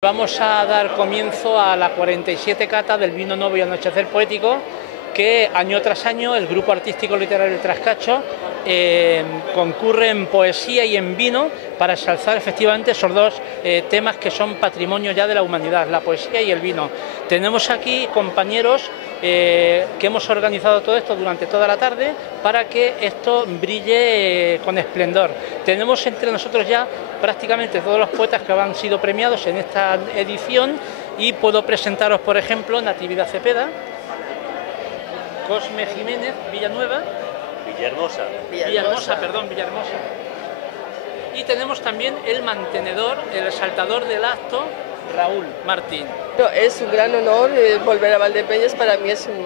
Vamos a dar comienzo a la 47 cata del vino nuevo y anochecer poético que año tras año el Grupo Artístico Literario El Trascacho concurre en poesía y en vino para ensalzar efectivamente esos dos temas que son patrimonio ya de la humanidad, la poesía y el vino. Tenemos aquí compañeros que hemos organizado todo esto durante toda la tarde para que esto brille con esplendor. Tenemos entre nosotros ya prácticamente todos los poetas que han sido premiados en esta edición y puedo presentaros, por ejemplo, Natividad Cepeda, Cosme Jiménez, Villahermosa. Y tenemos también el mantenedor, el resaltador del acto, Raúl Martín. Es un gran honor volver a Valdepeñas, para mí es un...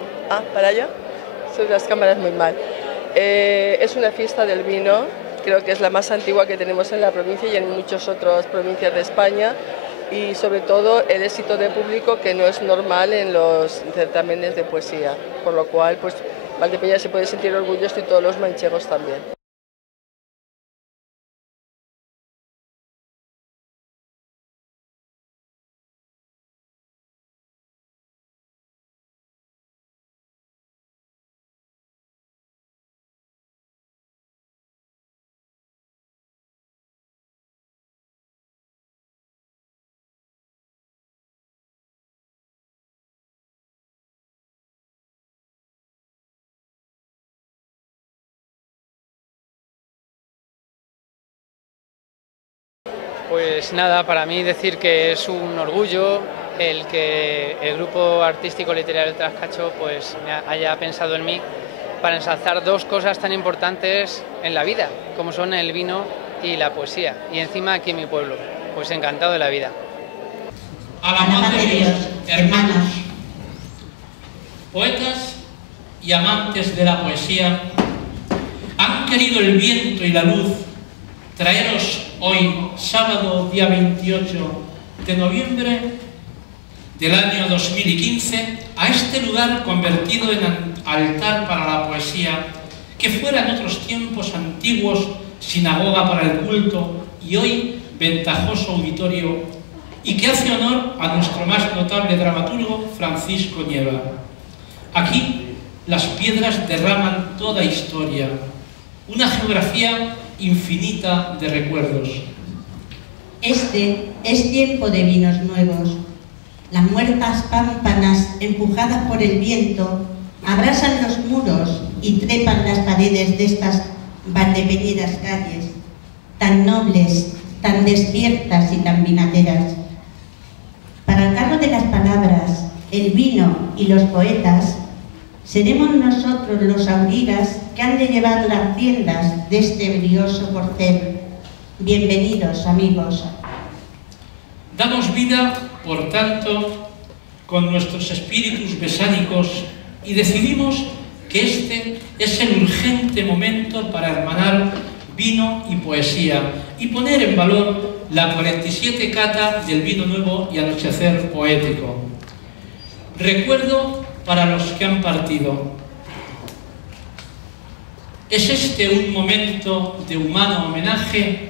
para allá, son las cámaras muy mal. Es una fiesta del vino, creo que es la más antigua que tenemos en la provincia y en muchas otras provincias de España, y sobre todo el éxito de público que no es normal en los certámenes de poesía, por lo cual pues Valdepeñas se puede sentir orgulloso y todos los manchegos también. Pues nada, para mí decir que es un orgullo el que el Grupo Artístico Literario El Trascacho pues haya pensado en mí para ensalzar dos cosas tan importantes en la vida, como son el vino y la poesía, y encima aquí en mi pueblo, pues encantado de la vida. A la madre de Dios, hermanos, poetas y amantes de la poesía, han querido el viento y la luz traeros hoy, sábado, día 28 de noviembre del año 2015, a este lugar convertido en altar para la poesía, que fuera en otros tiempos antiguos sinagoga para el culto y hoy ventajoso auditorio, y que hace honor a nuestro más notable dramaturgo, Francisco Nieva. Aquí las piedras derraman toda historia, una geografía infinita de recuerdos. Este es tiempo de vinos nuevos. Las muertas pámpanas, empujadas por el viento, abrasan los muros y trepan las paredes de estas valdepeñeras calles, tan nobles, tan despiertas y tan vinateras. Para el cargo de las palabras, el vino y los poetas, seremos nosotros los aurigas que han de llevar las riendas de este brioso corcel. Bienvenidos, amigos. Damos vida, por tanto, con nuestros espíritus besánicos y decidimos que este es el urgente momento para hermanar vino y poesía y poner en valor la 47 cata del vino nuevo y anochecer poético. Recuerdo para los que han partido. ¿Es este un momento de humano homenaje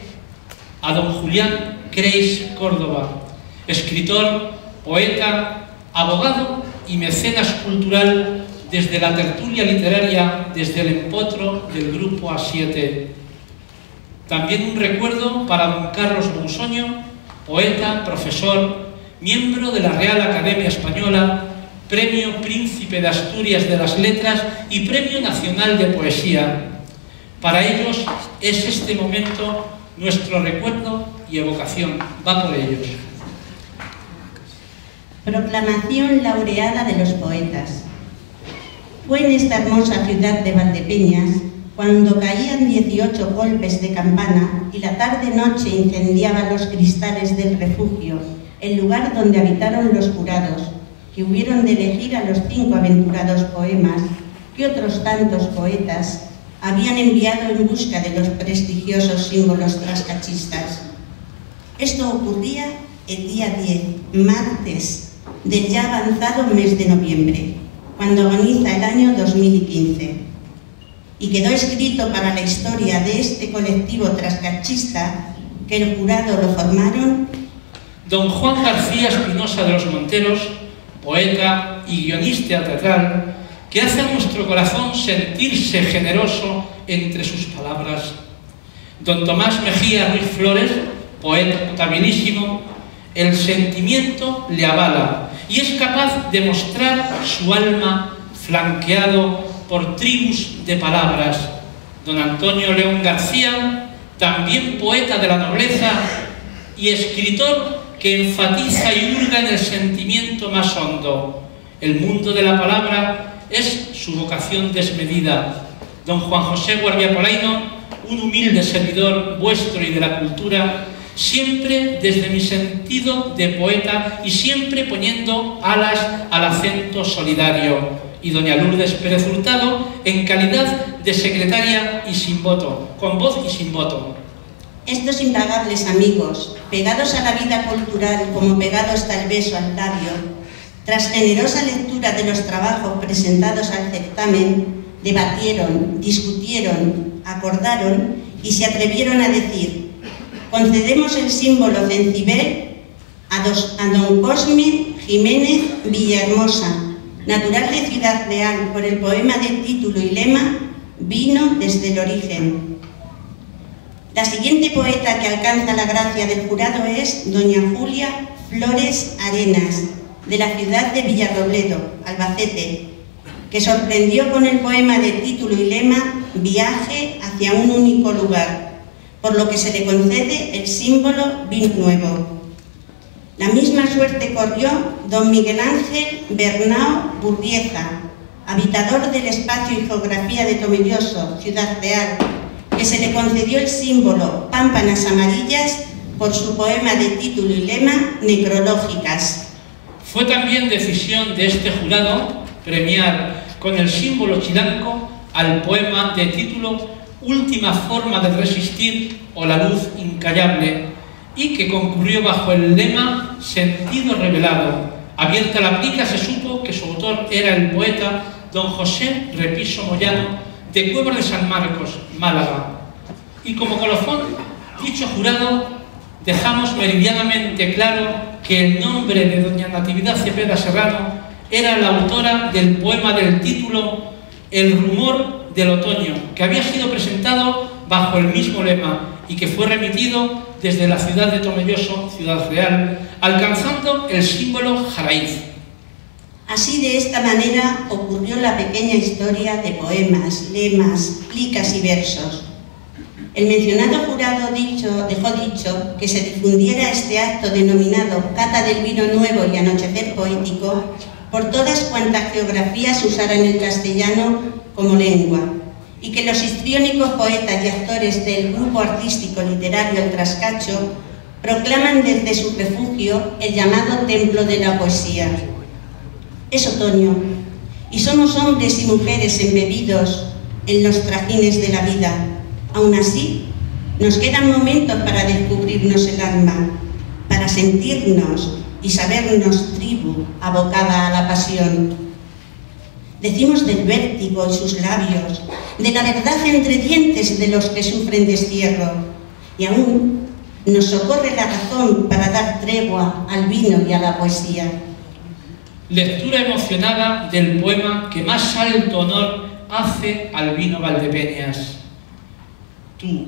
a don Julián Creis Córdoba, escritor, poeta, abogado y mecenas cultural desde la tertulia literaria, desde el empotro del Grupo A7? También un recuerdo para don Carlos Monsoño, poeta, profesor, miembro de la Real Academia Española, Premio Príncipe de Asturias de las Letras y Premio Nacional de Poesía. Para ellos es este momento nuestro recuerdo y evocación. Va por ellos. Proclamación laureada de los poetas. Fue en esta hermosa ciudad de Valdepeñas, cuando caían 18 golpes de campana y la tarde-noche incendiaba los cristales del refugio, el lugar donde habitaron los jurados, que hubieron de elegir a los 5 aventurados poemas que otros tantos poetas habían enviado en busca de los prestigiosos símbolos trascachistas. Esto ocurría el día 10, martes, del ya avanzado mes de noviembre, cuando agoniza el año 2015, y quedó escrito para la historia de este colectivo trascachista que el jurado lo formaron don Juan García Espinosa de los Monteros, poeta y guionista teatral, que hace a nuestro corazón sentirse generoso entre sus palabras. Don Tomás Mejía Ruiz Flores, poeta notabilísimo, el sentimiento le avala y es capaz de mostrar su alma flanqueado por tribus de palabras. Don Antonio León García, también poeta de la nobleza y escritor que enfatiza y hurga en el sentimiento más hondo. El mundo de la palabra es su vocación desmedida. Don Juan José Guardia Polaino, un humilde servidor vuestro y de la cultura, siempre desde mi sentido de poeta y siempre poniendo alas al acento solidario. Y doña Lourdes Pérez Hurtado, en calidad de secretaria y sin voto, con voz y sin voto. Estos impagables amigos, pegados a la vida cultural como pegado está el beso al labio, tras generosa lectura de los trabajos presentados al certamen, debatieron, discutieron, acordaron y se atrevieron a decir: concedemos el símbolo Cencibel a don Cosme Jiménez Villahermosa, natural de Ciudad Real, por el poema de título y lema Vino desde el origen. La siguiente poeta que alcanza la gracia del jurado es doña Julia Flores Arenas, de la ciudad de Villarrobledo, Albacete, que sorprendió con el poema de título y lema Viaje hacia un único lugar, por lo que se le concede el símbolo Vino Nuevo. La misma suerte corrió don Miguel Ángel Bernao Burrieza, habitador del espacio y geografía de Tomelloso, Ciudad Real, que se le concedió el símbolo Pámpanas Amarillas por su poema de título y lema Necrológicas. Fue también decisión de este jurado premiar con el símbolo chilanco al poema de título Última forma de resistir o la luz incallable, y que concurrió bajo el lema Sentido revelado. Abierta la plica se supo que su autor era el poeta don José Repiso Moyano, de Cuevas de San Marcos, Málaga. Y como colofón, dicho jurado, dejamos meridianamente claro que el nombre de doña Natividad Cepeda Serrano era la autora del poema del título El rumor del otoño, que había sido presentado bajo el mismo lema y que fue remitido desde la ciudad de Tomelloso, Ciudad Real, alcanzando el símbolo Jaraíz. Así, de esta manera, ocurrió la pequeña historia de poemas, lemas, plicas y versos. El mencionado jurado dejó dicho que se difundiera este acto denominado Cata del Vino Nuevo y Anochecer Poético por todas cuantas geografías usaran el castellano como lengua, y que los histriónicos poetas y actores del grupo artístico literario El Trascacho proclaman desde su refugio el llamado Templo de la Poesía. Es otoño, y somos hombres y mujeres embebidos en los trajines de la vida. Aún así, nos quedan momentos para descubrirnos el alma, para sentirnos y sabernos tribu abocada a la pasión. Decimos del vértigo y sus labios, de la verdad entre dientes de los que sufren destierro, y aún nos socorre la razón para dar tregua al vino y a la poesía. Lectura emocionada del poema que más alto honor hace al vino Valdepeñas. Tú,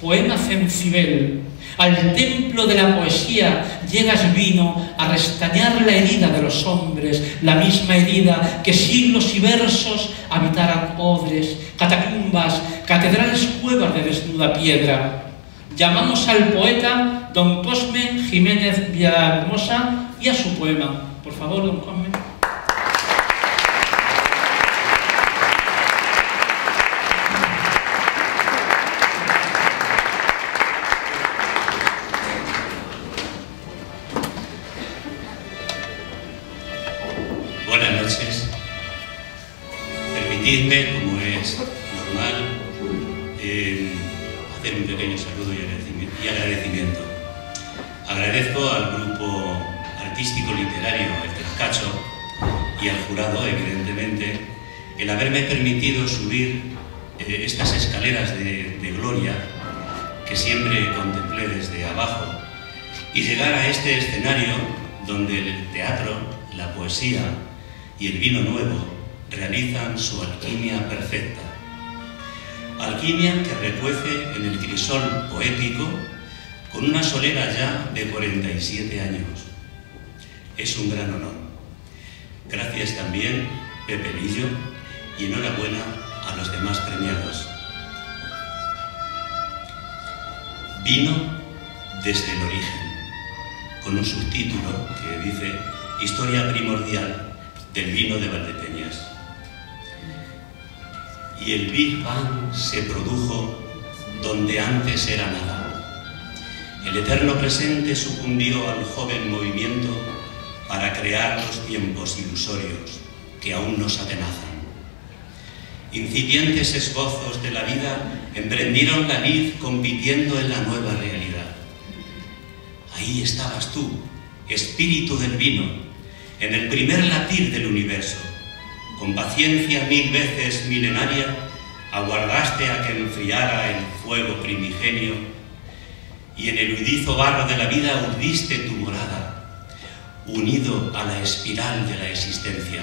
poema Cencibel, al templo de la poesía llegas vino a restañar la herida de los hombres, la misma herida que siglos y versos habitaran odres, catacumbas, catedrales, cuevas de desnuda piedra. Llamamos al poeta don Cosme Jiménez Villahermosa y a su poema. Por favor, don Cosme. Buenas noches. Permitidme, como es normal, hacer un pequeño saludo y agradecimiento. Agradezco al grupo artístico literario El Trascacho y al jurado, evidentemente, el haberme permitido subir estas escaleras de gloria que siempre contemplé desde abajo y llegar a este escenario donde el teatro, la poesía y el vino nuevo realizan su alquimia perfecta. Alquimia que recuece en el crisol poético con una solera ya de 47 años. Es un gran honor. Gracias también, Pepe Lillo, y enhorabuena a los demás premiados. Vino desde el origen, con un subtítulo que dice Historia primordial del vino de Valdepeñas. Y el Big Bang se produjo donde antes era nada. El eterno presente sucumbió al joven movimiento para crear los tiempos ilusorios que aún nos atenazan. Incipientes esbozos de la vida emprendieron la lid compitiendo en la nueva realidad. Ahí estabas tú, espíritu del vino, en el primer latir del universo. Con paciencia 1000 veces milenaria, aguardaste a que enfriara el fuego primigenio y en el huidizo barro de la vida urdiste tu morada, unido a la espiral de la existencia.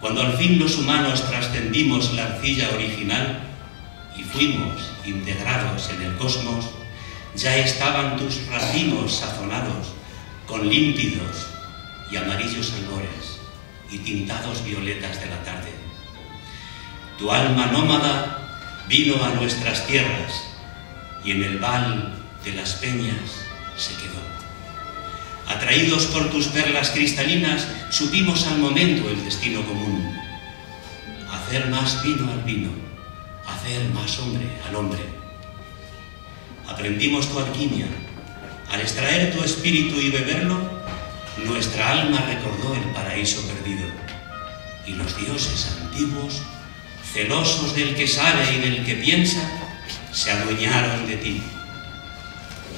Cuando al fin los humanos trascendimos la arcilla original y fuimos integrados en el cosmos, ya estaban tus racimos sazonados con límpidos y amarillos albores y tintados violetas de la tarde. Tu alma nómada vino a nuestras tierras y en el val de las peñas se quedó. Atraídos por tus perlas cristalinas, supimos al momento el destino común. Hacer más vino al vino, hacer más hombre al hombre. Aprendimos tu alquimia. Al extraer tu espíritu y beberlo, nuestra alma recordó el paraíso perdido. Y los dioses antiguos, celosos del que sabe y del que piensa, se adueñaron de ti.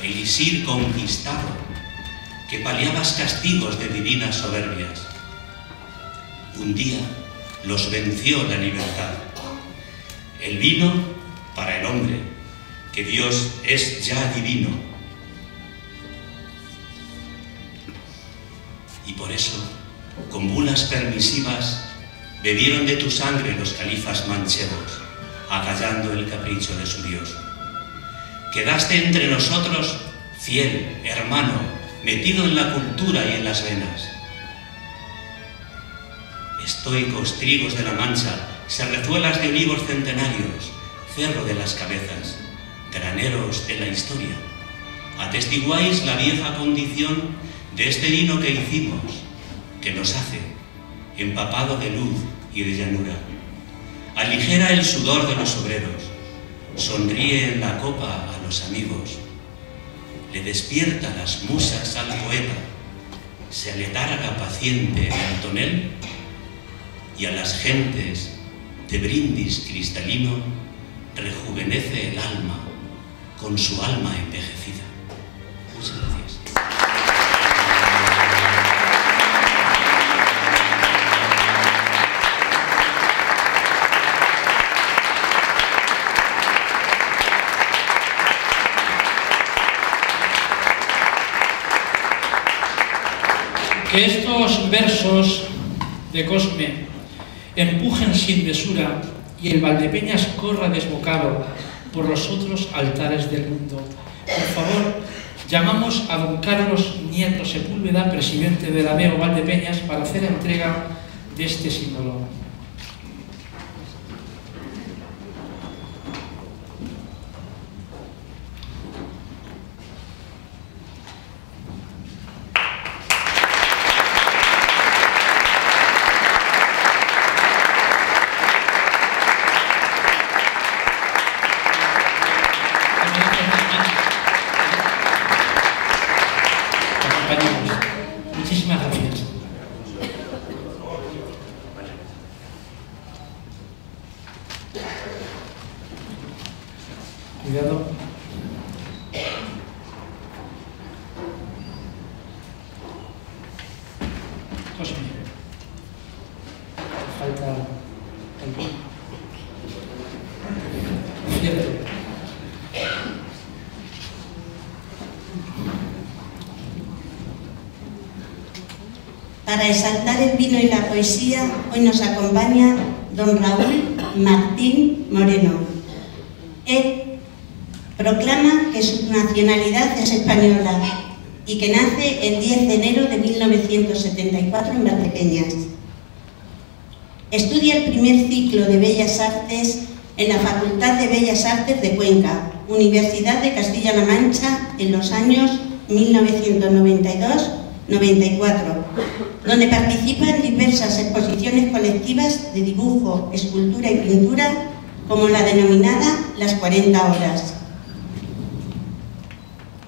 Elixir conquistado, que paliabas castigos de divinas soberbias. Un día los venció la libertad. El vino para el hombre, que Dios es ya divino. Y por eso, con bulas permisivas, bebieron de tu sangre los califas manchegos, acallando el capricho de su Dios. Quedaste entre nosotros fiel, hermano, metido en la cultura y en las venas. Estoicos trigos de la Mancha, serrezuelas de olivos centenarios, cerro de las cabezas, graneros de la historia, atestiguáis la vieja condición de este vino que hicimos, que nos hace empapado de luz y de llanura. Aligera el sudor de los obreros, sonríe en la copa a los amigos, le despierta las musas al poeta, se aletarga paciente en el tonel y a las gentes de brindis cristalino rejuvenece el alma con su alma envejecida. Muchas gracias. Que estos versos de Cosme empujen sin mesura y el Valdepeñas corra desbocado por los otros altares del mundo. Por favor, llamamos a don Carlos Nieto Sepúlveda, presidente de la MEO Valdepeñas, para hacer entrega de este símbolo. Muchísimas gracias. Para exaltar el vino y la poesía, hoy nos acompaña don Raúl Martín Moreno. Él proclama que su nacionalidad es española y que nace el 10 de enero de 1974 en Valdepeñas. Estudia el primer ciclo de Bellas Artes en la Facultad de Bellas Artes de Cuenca, Universidad de Castilla-La Mancha, en los años 1992-94, donde participa en diversas exposiciones colectivas de dibujo, escultura y pintura, como la denominada Las 40 Horas.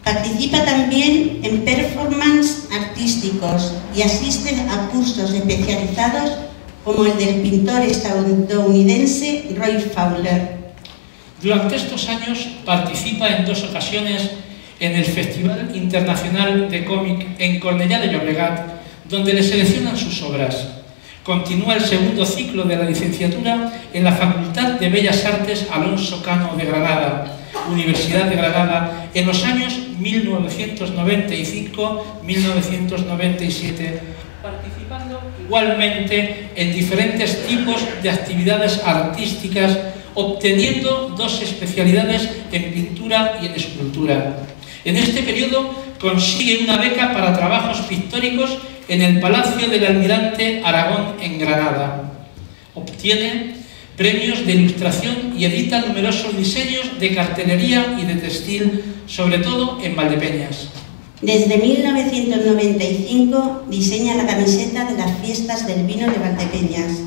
Participa también en performances artísticos y asiste a cursos especializados como el del pintor estadounidense Roy Fowler. Durante estos años participa en 2 ocasiones en el Festival Internacional de Cómic en Cornellá de Llobregat, donde le seleccionan sus obras. Continúa el segundo ciclo de la licenciatura en la Facultad de Bellas Artes Alonso Cano de Granada, Universidad de Granada, en los años 1995-1997, participando igualmente en diferentes tipos de actividades artísticas, obteniendo 2 especialidades en pintura y en escultura. En este periodo consigue una beca para trabajos pictóricos en el Palacio del Almirante Aragón en Granada. Obtiene premios de ilustración y edita numerosos diseños de cartelería y de textil, sobre todo en Valdepeñas. Desde 1995 diseña la camiseta de las fiestas del vino de Valdepeñas.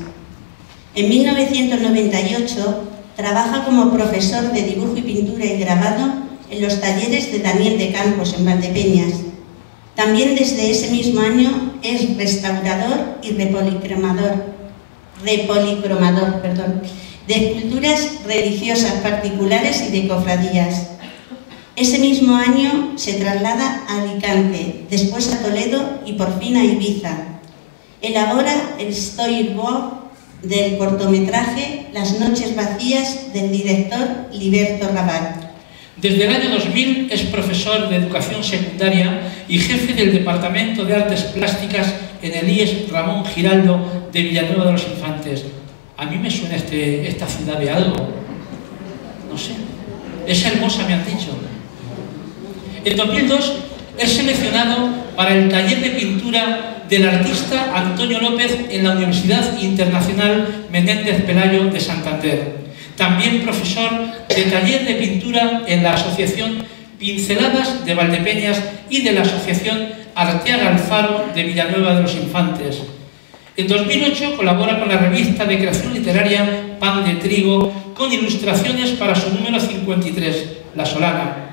En 1998 trabaja como profesor de dibujo y pintura y grabado en los talleres de Daniel de Campos en Valdepeñas. También desde ese mismo año es restaurador y repolicromador de esculturas religiosas particulares y de cofradías. Ese mismo año se traslada a Alicante, después a Toledo y por fin a Ibiza. Elabora el storyboard del cortometraje Las noches vacías del director Liberto Raval. Desde el año 2000 es profesor de educación secundaria y jefe del Departamento de Artes Plásticas en el IES Ramón Giraldo de Villanueva de los Infantes. A mí me suena esta ciudad de algo. No sé. Es hermosa, me han dicho. En 2002 es seleccionado para el taller de pintura del artista Antonio López en la Universidad Internacional Menéndez Pelayo de Santander. También profesor de taller de pintura en la Asociación Pinceladas de Valdepeñas y de la Asociación Arteaga Alfaro de Villanueva de los Infantes. En 2008 colabora con la revista de creación literaria Pan de Trigo con ilustraciones para su número 53, La Solana.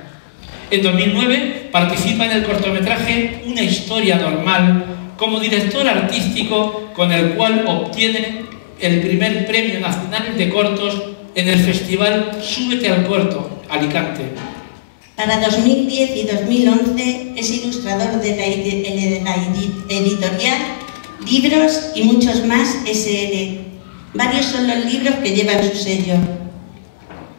En 2009 participa en el cortometraje Una historia normal como director artístico, con el cual obtiene el primer premio nacional de cortos en el festival Súbete al Corto, Alicante. Para 2010 y 2011 es ilustrador de la editorial Libros y muchos más SL. Varios son los libros que llevan su sello.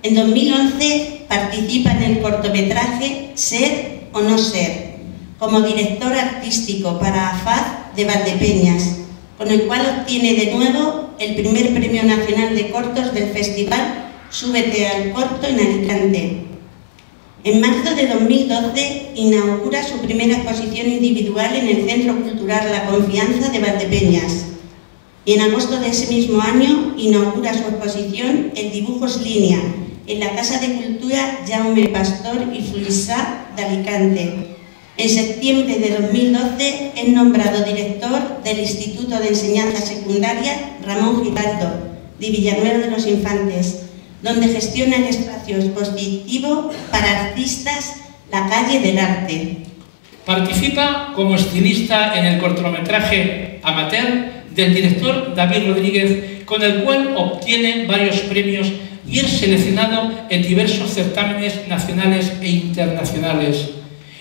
En 2011 participa en el cortometraje Ser o no ser, como director artístico para AFAD de Valdepeñas, con el cual obtiene de nuevo el primer premio nacional de cortos del festival Súbete al Corto en Alicante. En marzo de 2012 inaugura su primera exposición individual en el Centro Cultural La Confianza de Valdepeñas y en agosto de ese mismo año inaugura su exposición en Dibujos Línea en la Casa de Cultura Jaume Pastor y Fluissá de Alicante. En septiembre de 2012 es nombrado director del Instituto de Enseñanza Secundaria Ramón Giraldo de Villanueva de los Infantes, donde gestiona el espacio expositivo para artistas La Calle del Arte. Participa como estilista en el cortometraje Amateur del director David Rodríguez, con el cual obtiene varios premios y es seleccionado en diversos certámenes nacionales e internacionales.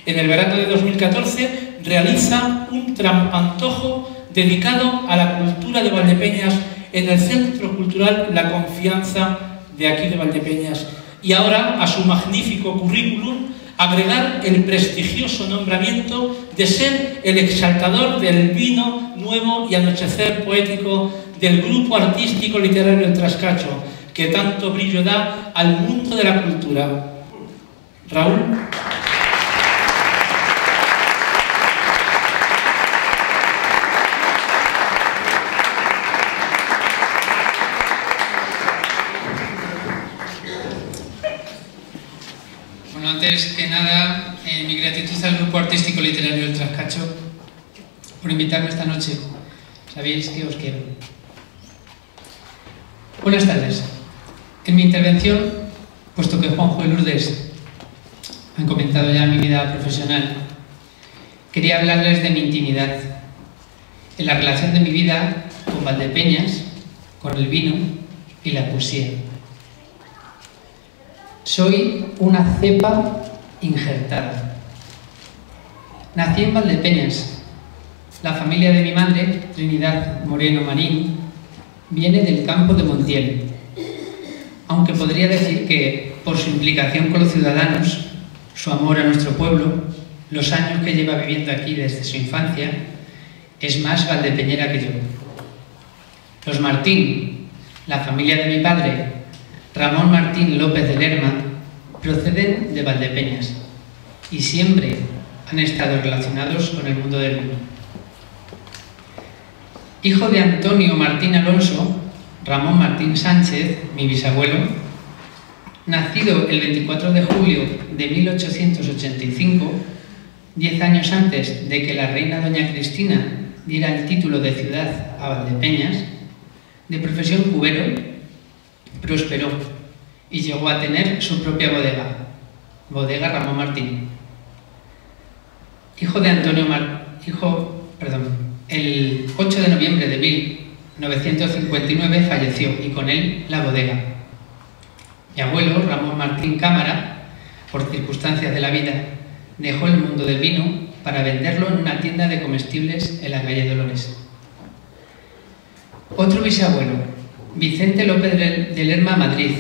En el verano de 2014 realiza un trampantojo dedicado a la cultura de Valdepeñas en el Centro Cultural La Confianza de aquí de Valdepeñas, y ahora a su magnífico currículum agregar el prestigioso nombramiento de ser el exaltador del vino nuevo y anochecer poético del grupo artístico literario El Trascacho, que tanto brillo da al mundo de la cultura. Raúl. Bueno, antes que nada, mi gratitud al Grupo Artístico Literario El Trascacho por invitarme esta noche. Sabéis que os quiero. Buenas tardes. En mi intervención, puesto que Juanjo y Lourdes han comentado ya mi vida profesional, quería hablarles de mi intimidad, en la relación de mi vida con Valdepeñas, con el vino y la poesía. Soy una cepa injertada. Nací en Valdepeñas. La familia de mi madre, Trinidad Moreno Marín, viene del campo de Montiel. Aunque podría decir que, por su implicación con los ciudadanos, su amor a nuestro pueblo, los años que lleva viviendo aquí desde su infancia, es más valdepeñera que yo. Los Martín, la familia de mi padre, Ramón Martín López de Lerma, proceden de Valdepeñas y siempre han estado relacionados con el mundo del vino. Hijo de Antonio Martín Alonso, Ramón Martín Sánchez, mi bisabuelo, nacido el 24 de julio de 1885, 10 años antes de que la reina doña Cristina diera el título de ciudad a Valdepeñas, de profesión cubero, prosperó y llegó a tener su propia bodega, Bodega Ramón Martín. El 8 de noviembre de 1959 falleció y con él la bodega. Mi abuelo, Ramón Martín Cámara, por circunstancias de la vida, dejó el mundo del vino para venderlo en una tienda de comestibles en la calle Dolores. Otro bisabuelo, Vicente López de Lerma Madrid,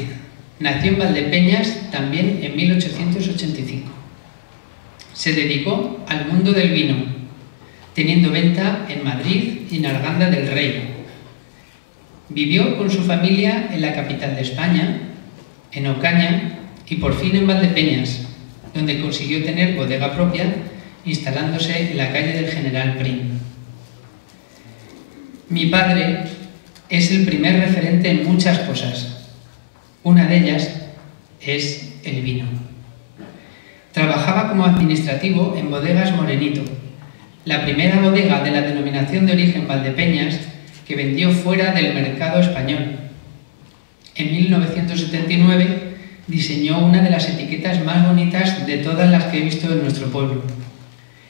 nació en Valdepeñas también en 1885. Se dedicó al mundo del vino, teniendo venta en Madrid y en Arganda del Rey. Vivió con su familia en la capital de España, en Ocaña y por fin en Valdepeñas, donde consiguió tener bodega propia, instalándose en la calle del General Prim. Mi padre es el primer referente en muchas cosas. Una de ellas es el vino. Trabajaba como administrativo en Bodegas Morenito, la primera bodega de la denominación de origen Valdepeñas que vendió fuera del mercado español. En 1979 diseñó una de las etiquetas más bonitas de todas las que he visto en nuestro pueblo.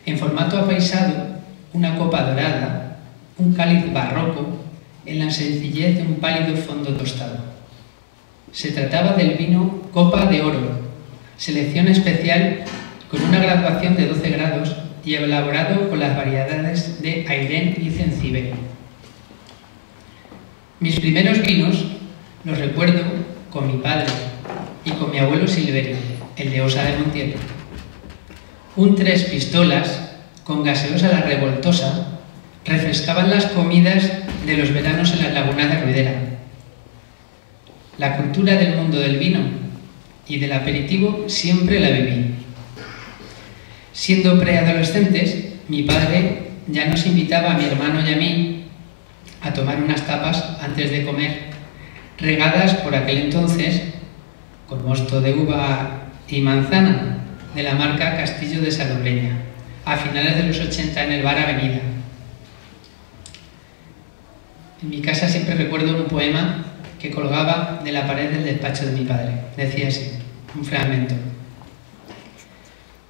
En formato apaisado, una copa dorada, un cáliz barroco, en la sencillez de un pálido fondo tostado. Se trataba del vino Copa de Oro, selección especial con una graduación de 12 grados y elaborado con las variedades de Airén y Cencibe. Mis primeros vinos los recuerdo con mi padre y con mi abuelo Silverio, el de Osa de Montiel. Un 3 pistolas con gaseosa La Revoltosa refrescaban las comidas de los veranos en las lagunas de Ruidera. La cultura del mundo del vino y del aperitivo siempre la viví. Siendo preadolescentes, mi padre ya nos invitaba a mi hermano y a mí a tomar unas tapas antes de comer, regadas por aquel entonces con mosto de uva y manzana de la marca Castillo de Salobreña, a finales de los 80 en el bar Avenida. En mi casa siempre recuerdo un poema que colgaba de la pared del despacho de mi padre. Decía así, un fragmento.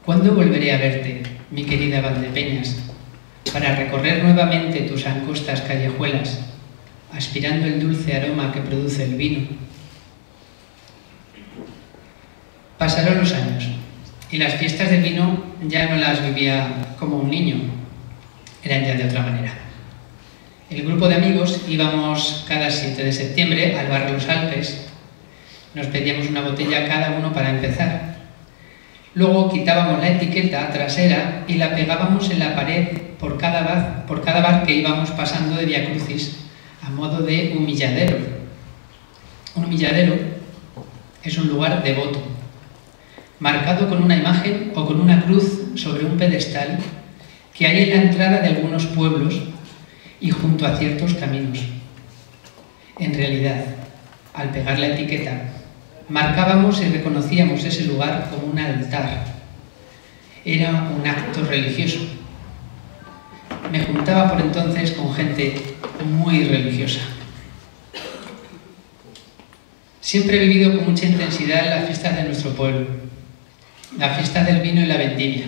¿Cuándo volveré a verte, mi querida Valdepeñas, para recorrer nuevamente tus angostas callejuelas, aspirando el dulce aroma que produce el vino? Pasaron los años y las fiestas de vino ya no las vivía como un niño, eran ya de otra manera. El grupo de amigos íbamos cada 7 de septiembre al bar Los Alpes, nos pedíamos una botella cada uno para empezar. Luego quitábamos la etiqueta trasera y la pegábamos en la pared por cada bar que íbamos pasando de Via Crucis, a modo de humilladero. Un humilladero es un lugar devoto, marcado con una imagen o con una cruz sobre un pedestal que hay en la entrada de algunos pueblos y junto a ciertos caminos. En realidad, al pegar la etiqueta, marcábamos y reconocíamos ese lugar como un altar. Era un acto religioso. Me juntaba por entonces con gente muy religiosa. Siempre he vivido con mucha intensidad las fiestas de nuestro pueblo, la fiesta del vino y la vendimia.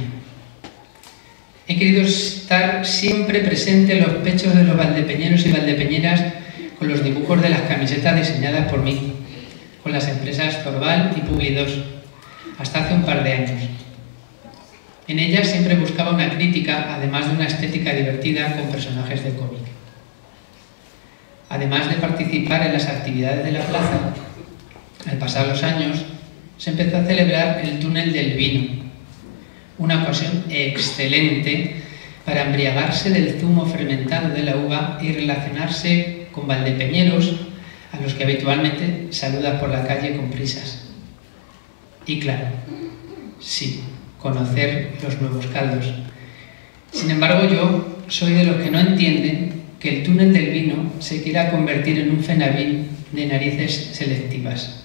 He querido estar siempre presente en los pechos de los valdepeñeros y valdepeñeras con los dibujos de las camisetas diseñadas por mí, con las empresas Zorval y Publi2, hasta hace un par de años. En ellas siempre buscaba una crítica, además de una estética divertida con personajes de cómic. Además de participar en las actividades de la plaza, al pasar los años, se empezó a celebrar el túnel del vino, una ocasión excelente para embriagarse del zumo fermentado de la uva y relacionarse con valdepeñeros a los que habitualmente saluda por la calle con prisas. Y claro, sí, conocer los nuevos caldos. Sin embargo, yo soy de los que no entienden que el túnel del vino se quiera convertir en un Fenavín de narices selectivas.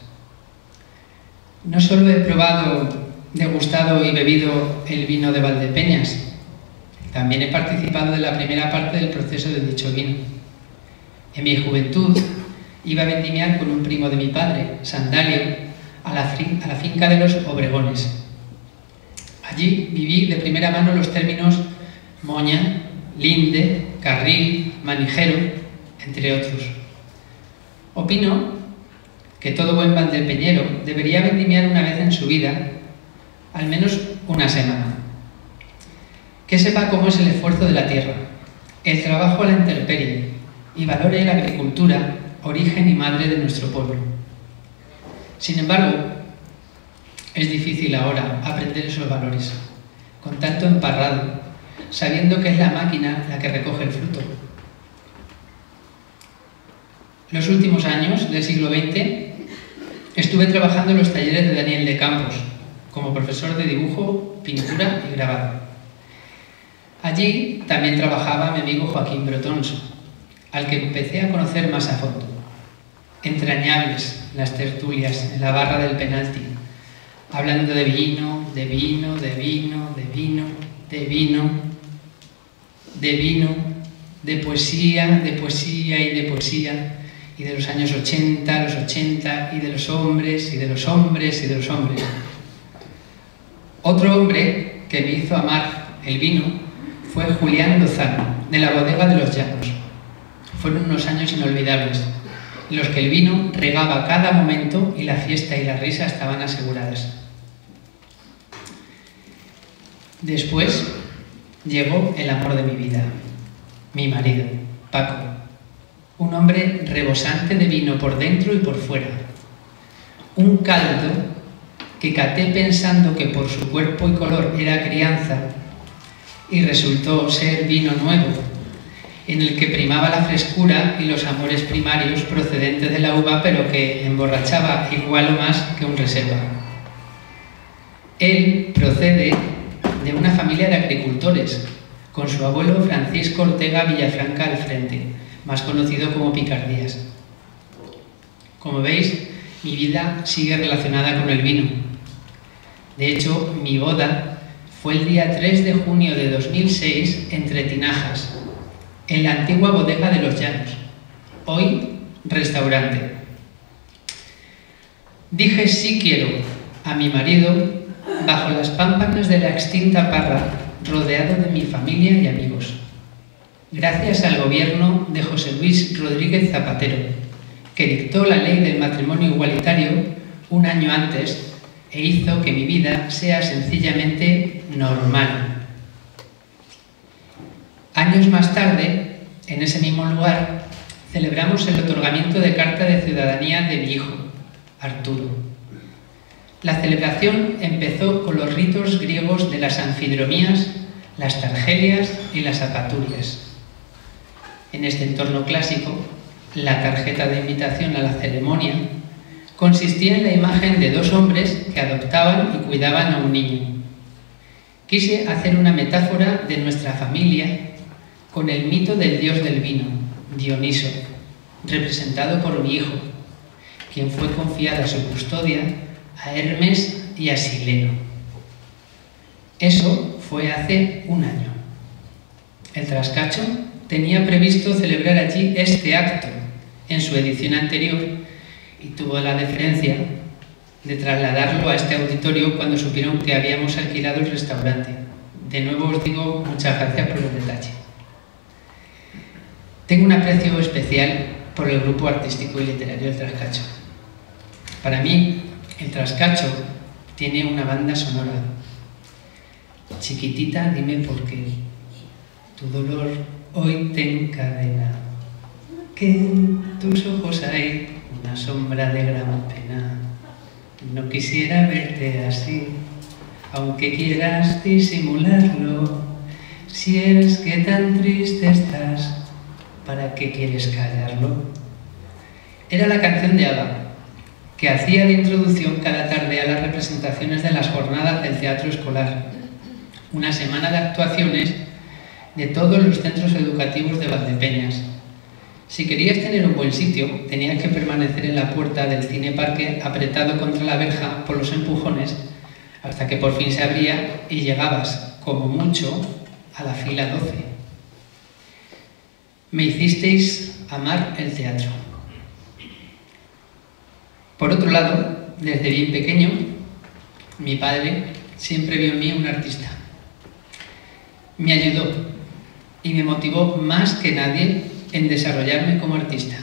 No solo he probado, degustado y bebido el vino de Valdepeñas, también he participado de la primera parte del proceso de dicho vino. En mi juventud iba a vendimiar con un primo de mi padre, Sandalio, a la finca de los Obregones. Allí viví de primera mano los términos moña, linde, carril, manijero, entre otros. Opino que todo buen valdepeñero debería vendimiar una vez en su vida, al menos una semana. Que sepa cómo es el esfuerzo de la tierra, el trabajo a la intemperie y valore la agricultura, origen y madre de nuestro pueblo. Sin embargo, es difícil ahora aprender esos valores, con tanto emparrado, sabiendo que es la máquina la que recoge el fruto. Los últimos años del siglo XX estuve trabajando en los talleres de Daniel de Campos, como profesor de dibujo, pintura y grabado. Allí también trabajaba mi amigo Joaquín Brotons, al que empecé a conocer más a fondo. Entrañables las tertulias en la barra del penalti, hablando de vino, de vino, de vino, de vino, de vino, de vino, de poesía y de poesía, y de los años 80, los 80, y de los hombres, y de los hombres, y de los hombres. Otro hombre que me hizo amar el vino fue Julián Lozano, de la bodega de los Llanos. Fueron unos años inolvidables, en los que el vino regaba cada momento y la fiesta y la risa estaban aseguradas. Después llegó el amor de mi vida, mi marido, Paco, un hombre rebosante de vino por dentro y por fuera, un caldo que caté pensando que por su cuerpo y color era crianza y resultó ser vino nuevo, en el que primaba la frescura y los amores primarios procedentes de la uva, pero que emborrachaba igual o más que un reserva. Él procede de una familia de agricultores, con su abuelo Francisco Ortega Villafranca al frente, más conocido como Picardías. Como veis, mi vida sigue relacionada con el vino. De hecho, mi boda fue el día 3 de junio de 2006 entre tinajas, en la antigua bodega de los Llanos, hoy restaurante. Dije sí quiero a mi marido bajo las pámpanas de la extinta Parra, rodeado de mi familia y amigos, gracias al gobierno de José Luis Rodríguez Zapatero, que dictó la ley del matrimonio igualitario un año antes e hizo que mi vida sea sencillamente normal. Años más tarde, en ese mismo lugar, celebramos el otorgamiento de carta de ciudadanía de mi hijo, Arturo. La celebración empezó con los ritos griegos de las anfidromías, las targelias y las apaturias. En este entorno clásico, la tarjeta de invitación a la ceremonia consistía en la imagen de dos hombres que adoptaban y cuidaban a un niño. Quise hacer una metáfora de nuestra familia con el mito del dios del vino, Dioniso, representado por mi hijo, quien fue confiada su custodia a Hermes y a Sileno. Eso fue hace un año. El Trascacho tenía previsto celebrar allí este acto en su edición anterior y tuvo la deferencia de trasladarlo a este auditorio cuando supieron que habíamos alquilado el restaurante. De nuevo os digo muchas gracias por el detalle. Tengo un aprecio especial por el grupo artístico y literario El Trascacho. Para mí, El Trascacho tiene una banda sonora. Chiquitita, dime por qué. Tu dolor hoy te encadena, que en tus ojos hay una sombra de gran pena. No quisiera verte así, aunque quieras disimularlo. Si es que tan triste estás, ¿para qué quieres callarlo? Era la canción de ABBA, que hacía de introducción cada tarde a las representaciones de las jornadas del teatro escolar, una semana de actuaciones de todos los centros educativos de Valdepeñas. Si querías tener un buen sitio, tenías que permanecer en la puerta del cine parque apretado contra la verja por los empujones hasta que por fin se abría y llegabas, como mucho, a la fila 12. Me hicisteis amar el teatro. Por otro lado, desde bien pequeño, mi padre siempre vio en mí un artista. Me ayudó y me motivó más que nadie en desarrollarme como artista.